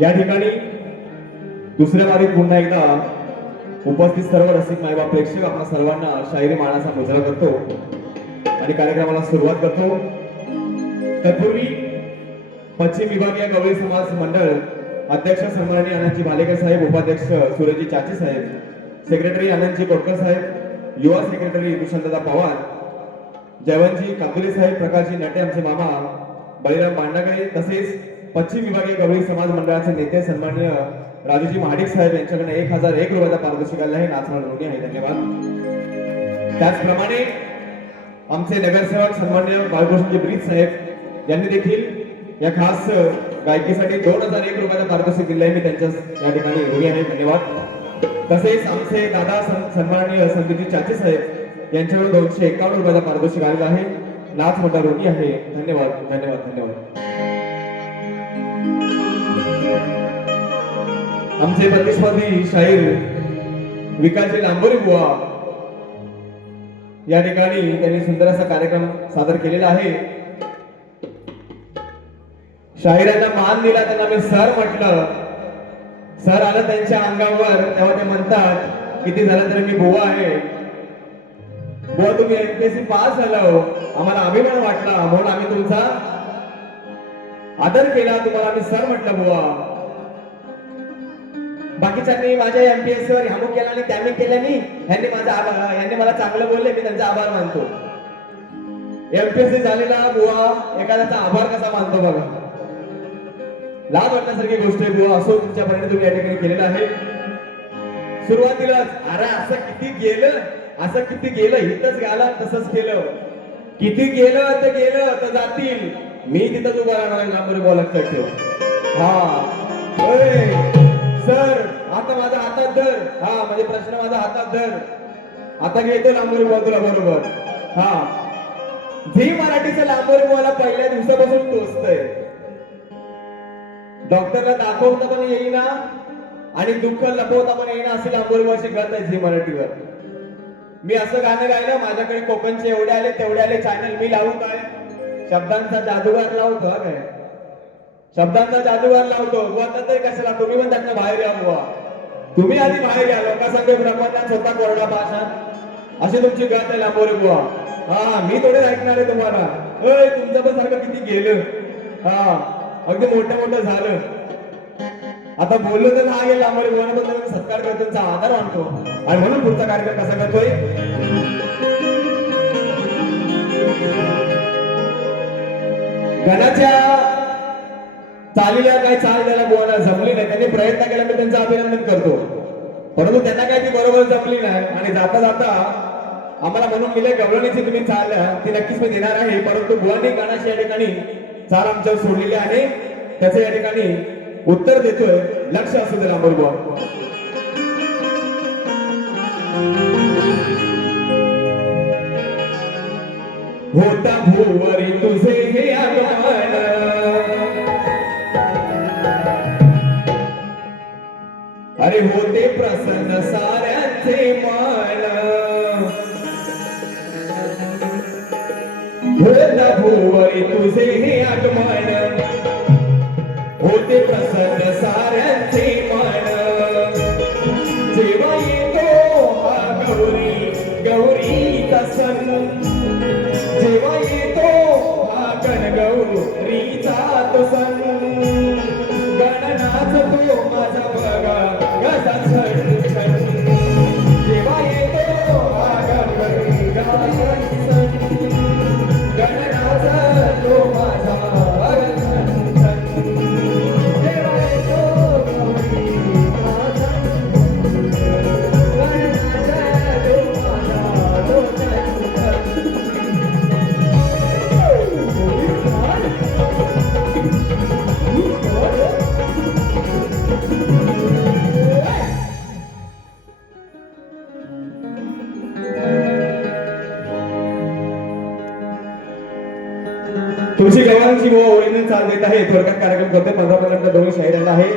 या ठिकाणी दुसऱ्या वारीत पुन्हा एकदा उपस्थित सर्व रसिक माईबा प्रेक्षक आपण सर्वांना शाहिरी मानाचा मुजरा करतो. आणि कार्यक्रमाला सुरुवात करतो. तत्पूर्वी पश्चिम विभागीय गवळी समाज मंडळ अध्यक्ष सन्माननीय आनंदजी भालेकर साहेब उपाध्यक्ष सूरजी चाची साहेब सेक्रेटरी आनंदजी कोटकर साहेब युवा सेक्रेटरी दुष्यंतदा पवार जयवंतजी काकुले साहेब प्रकाशजी नटे आमचे मामा बळीराम मांडागळे तसेच पश्चिम विभागीय गवळी समाज मंडळाचे नेते सन्माननीय राजूजी महाडिक साहेब यांच्याकडे एक हजार एक रुपयाचा पारदर्शिकाला आले आहे नाचवण ऋणी आहे. धन्यवाद. त्याचप्रमाणे आमचे नगरसेवक सन्मान्य बाळकृष्णजी ब्रीज साहेब यांनी देखील या खास गायकीसाठी दोन हजार एक रुपयाला पारितोषिक दिले आहे. मी त्यांच्या या ठिकाणी योगी आहे. धन्यवाद. तसेच आमचे दादा सन्- सन्माननीय संदीपजी चाचे साहेब यांच्यावर दोनशे एकावन्न रुपयाचा पारितोषिक आलेला आहे. नाच मोठा रोगी आहे. धन्यवाद धन्यवाद धन्यवाद. आमचे प्रतिस्पर्धी शाहीर विकासजी लांबोरी बुवा या ठिकाणी त्यांनी सुंदर असा कार्यक्रम सादर केलेला आहे. शाहिराचा मान दिला त्यांना मी सर म्हटलं. सर आलं त्यांच्या अंगावर तेव्हा ते म्हणतात किती झालं तरी मी बुवा आहे. बुवा तुम्ही एमपीएससी पास झालो. आम्हाला अभिमान वाटला. म्हणून आम्ही तुमचा आदर केला. तुम्हाला आम्ही सर म्हटलं बुवा. बाकीच्यांनी माझ्या एमपीएससी वर ह्यामुक केला आणि त्यामुक केल्यानी ह्यांनी माझा आभार यांनी मला चांगलं बोलले मी त्यांचा आभार मानतो. एमपीएससी झालेला बुवा एखाद्याचा आभार कसा मानतो बघा. लाभ वाटण्यासारखी गोष्ट आहे बुवा असो तुमच्यापर्यंत तुम्ही या ठिकाणी केलेलं आहे. सुरुवातीलाच अरे असं किती गेलं असं किती गेलं इथंच गाला तसंच केलं. किती गेलं तर गेलं तर जातील. मी तिथंच उभा राहणार नंबर लांबोरी बॉल लक्षात ठेव. हा. सर आता माझा हातात धर. हा म्हणजे प्रश्न माझा हातात धर. आता घेतो लांबोरी बॉल तुला बरोबर. हा. झी मराठीचं लांबोरी बॉल पहिल्या दिवसापासून टोचतय. डॉक्टरला दाखवता पण येईना आणि दुःख लपवता पण येईना अशी लांबोरी बॉलची गत आहे झी मराठीवर. मी असं गाणं गायलं माझ्याकडे कोकणचे एवढे आले तेवढे आले चॅनल मी लावू काय शब्दांचा जादूगार लावतो काय शब्दांचा जादूगार लावतो बुवा कशाला? तुम्ही पण त्यांना बाहेर या बुवा. तुम्ही आधी बाहेर या. लोकांसाठी ब्रह्मज्ञान स्वतः कोरडा भाषा अशी तुमची गत आहे लांबोरे बुवा. हा मी थोडे ऐकणार आहे तुम्हाला. अय तुमचं पण सारखं किती गेलं. हा अगदी मोठं मोठं झालं. आता बोललो तर नाही गेलं लांबोरे बुवा पण तुम्ही सत्कार करतो त्यांचा आधार मानतो आणि म्हणून पुढचा कार्यक्रम कसा करतोय? गणाच्या चालीला काय चाल त्याला बोलायला जमली नाही. त्यांनी प्रयत्न केला मी त्यांचं अभिनंदन करतो. परंतु त्यांना काय ती बरोबर जमली नाही. आणि जाता जाता आम्हाला म्हणून मिले गवळणीची तुम्ही चाल ती नक्कीच मी देणार आहे. परंतु बुवांनी गाण्याची या ठिकाणी चाल आमच्यावर सोडलेली आहे. त्याचं या ठिकाणी उत्तर देतोय. लक्ष असू दे लांबोर बुवा. होता भूवरी तुझे हे आगमन अरे होते प्रसन्न साऱ्याचे मन. होता भूवरी तुझे हे आगमन. गवळणची बुवा ओळीने चाल देत आहे. थोडक्यात कार्यक्रम करते पंधरा पर्यंत दोन शाहिरांना आहे.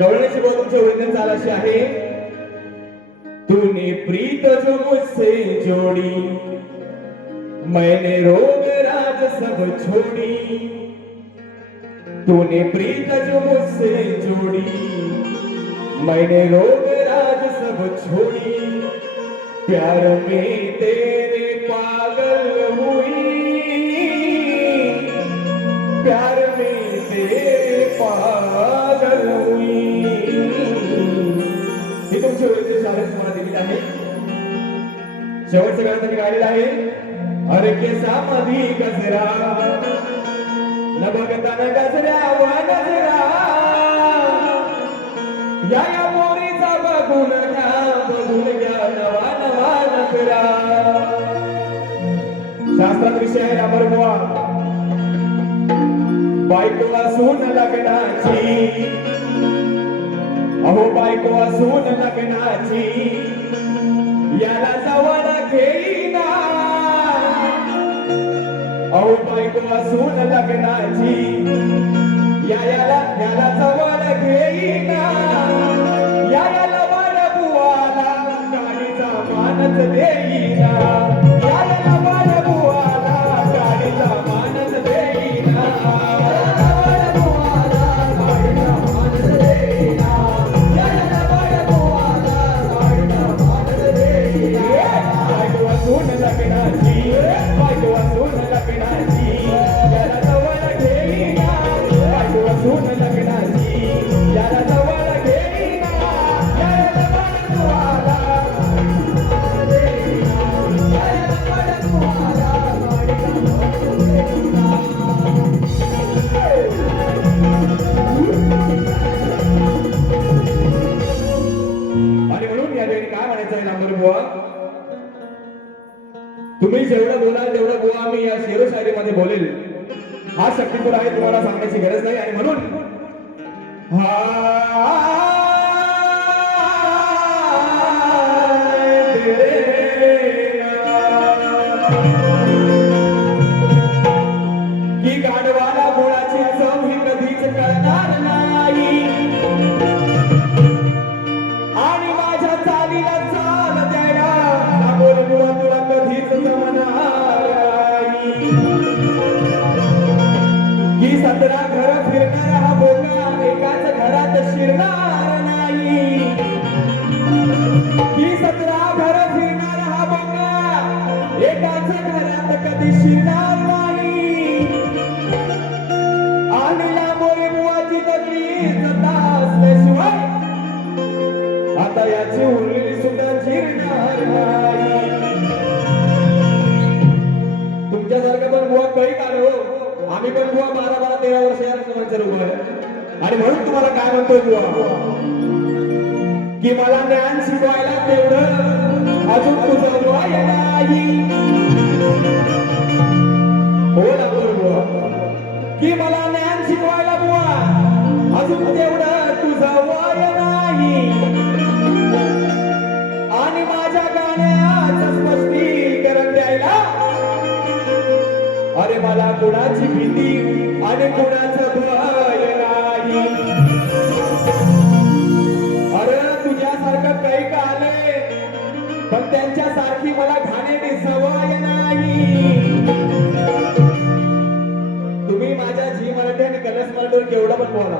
गवळणची बुवा तुमच्या ओळीने चाल अशी आहे. तूने प्रीत जो मुझसे जोड़ी मैंने रोग राज सब छोड़ी. तूने प्रीत जो मुझसे जोड़ी मैंने रोग राज सब छोड़ी. प्यार में तेरे पागल शेवटचं गाणं त्यांनी गायलेलं आहे. अरे केसा मधी गजरा न बघताना गजऱ्या व गजरा या या मोरीचा बघून घ्या बघून घ्या नवा नवा नकरा शास्त्रात विषय आहे अमर बुवा बायको असून लग्नाची. अहो बायको असून लग्नाची. अहो बायको असून लग्नाची. या याला याला जवळ घेईना. या याला बळ बुवाला गाडीचा मानच देईना. होईल. हा शक्तीपूर आहे तुम्हाला सांगण्याची गरज नाही. आणि म्हणून हा! मला ज्ञान शिकवायला तेवढं अजून तुझं वय नाही. हो ना बुवा की मला ज्ञान शिकवायला बुवा अजून तेवढं तुझं वय नाही. आणि माझ्या गाण्याचं स्पष्टीकरण द्यायला? अरे मला कुणाची भीती आणि कुणाचं भय नाही. पण त्यांच्यासारखी मला घाण्याची सवय नाही. तुम्ही माझ्या झी मराठी आणि कलर्स मराठीवर केवढं पण बोला.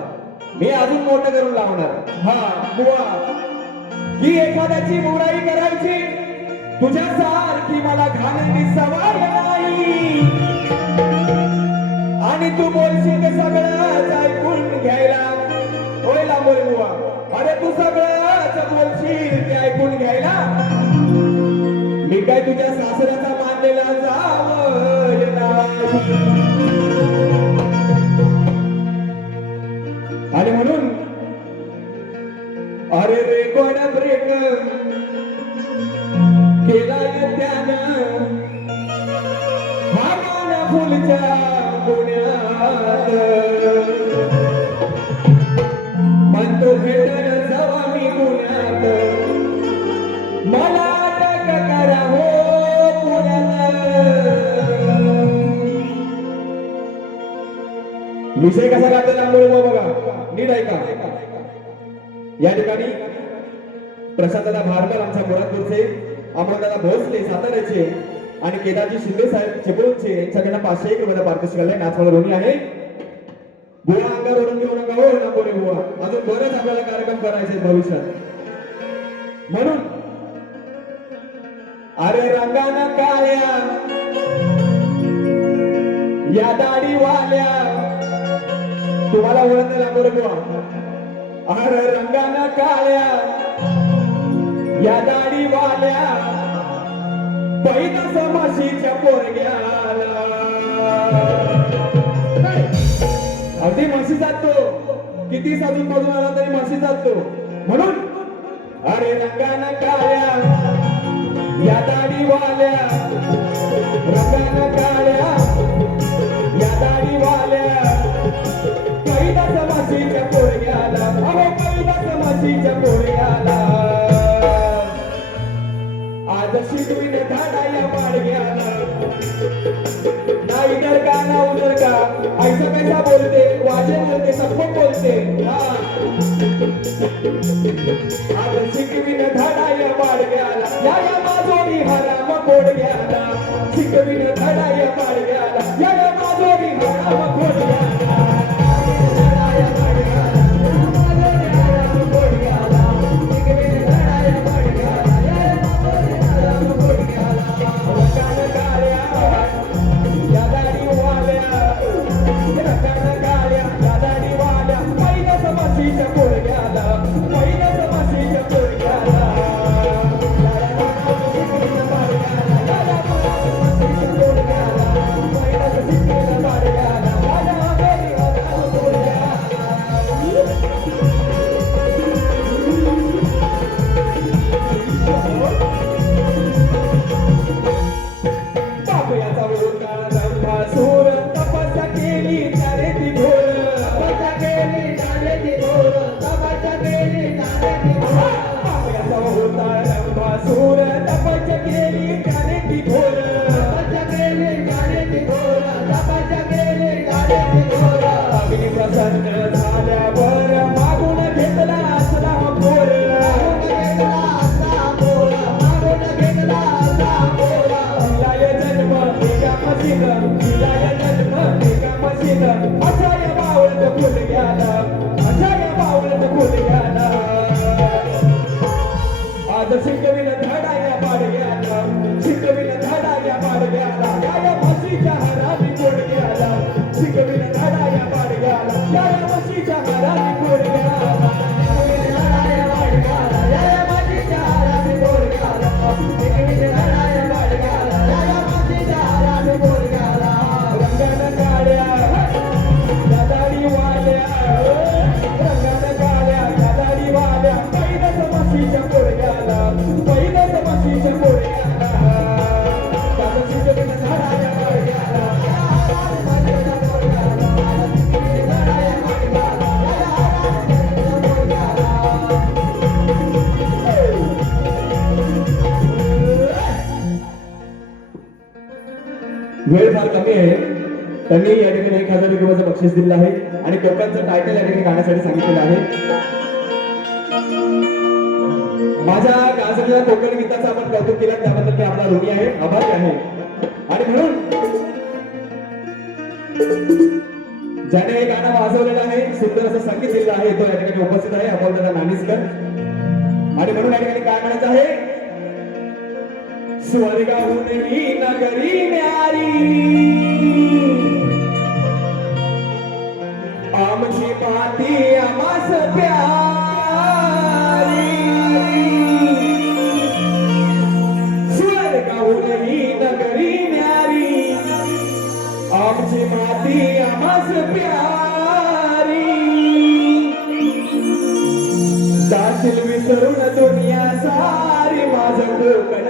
मी अजून मोठं करून लावणार. हा बुवा. ही एखाद्याची बुराई करायची. तुझ्यासारखी मला घाण्याची सवय नाही. आणि तू बोलशील ते सगळंच ऐकून घ्यायला. होय लांबोरे बुवा. अरे तू सगळंच बोलशील ते ऐकून घ्यायला. तुझ्या सासऱ्याचा मानलेला जावं नीट ऐका. या ठिकाणी प्रशांतदा भारकर आमच्या मुरादपूरचे अमरदादा भोसले साताऱ्याचे आणि केदारजी शिंदे साहेब चिपळूणचे यांच्याकडनं पाचशे एक रुपयाला पारितोषिक आलंय नाचवाला रोणी आहे. गोळा अंगार ओढून ओरंगा ओळ ना कोणी गोळा अजून बरेच आपल्याला कार्यक्रम करायचे भविष्यात. म्हणून अरे रंगानं काळ्या या दाढी वाल्या तुम्हाला ओळख नाही लांबोरे बुवा. अरे रंगानं काळ्या या दाढी वाल्या पहिला समाशीच्या पोरग्याला. अगदी म्हशी जातो किती साजून बाजून आला तरी म्हशी जातो म्हणून अरे रंगानं काळ्या या दाढी वाल्या रंगानं काळ्या समाशीच्या पोरग्याला आज शिकवीन धाडा या बाळग्याला नाही का ना उदर का. ऐसा कैसा बोलते वाजे बोलते सबको बोलते. आज शिकवीन धाडा या बाळग्याला या या माझोरी हराम कोडग्याला शिकवीन धाडा आज वेळ कमी आहे. त्यांनी या ठिकाणी एक हजार रुपयाचं बक्षीस दिलेलं आहे आणि कोकणचं टायटल या ठिकाणी गाण्यासाठी सांगितलेलं आहे. माझ्या गाजलेल्या कोकण गीताचं आपण कौतुक केलं त्याबद्दल मी आपला ऋणी आहे आभारी आहे. आणि म्हणून ज्याने हे गाणं वाजवलेलं आहे सुंदर असं संगीत दिलेलं आहे तो या ठिकाणी उपस्थित आहे आपण त्याला नानिसकर. आणि म्हणून या ठिकाणी काय म्हणायचं आहे? स्वर्गाहून ही नगरी न्यारी। आमची पाती आमास प्यारी। स्वर्गाहून ही नगरी न्यारी। आमची माती आमास प्यारी। दाशील विसरून दुनिया सारी माझं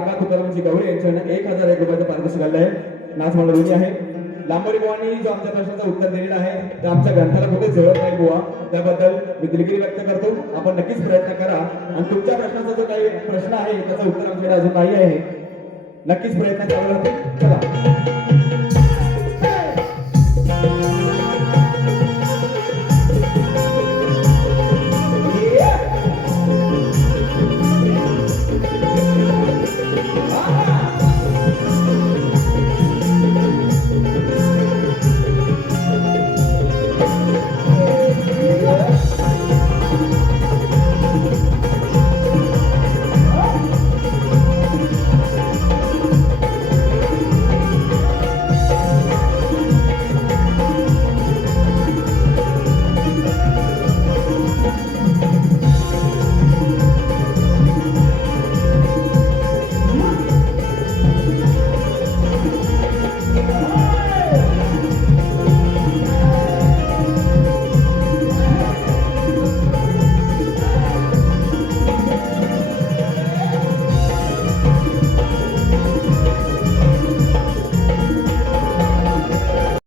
काका तुकारामजी गवळे यांच्याकडे एक हजार एक रुपयाचं पारितोषिक आलं आहे. नाच मंडळी आहे. लांबोरी बुवांनी जो आमच्या प्रश्नाचं उत्तर दिलेलं आहे तर आमच्या ग्रंथाला कुठे जुळत नाही बुवा. त्याबद्दल मी दिलगिरी व्यक्त करतो. आपण नक्कीच प्रयत्न करा. आणि तुमच्या प्रश्नाचा जो काही प्रश्न आहे त्याचं उत्तर आमच्याकडे अजून नाही आहे. नक्कीच प्रयत्न करावा लागतो चला.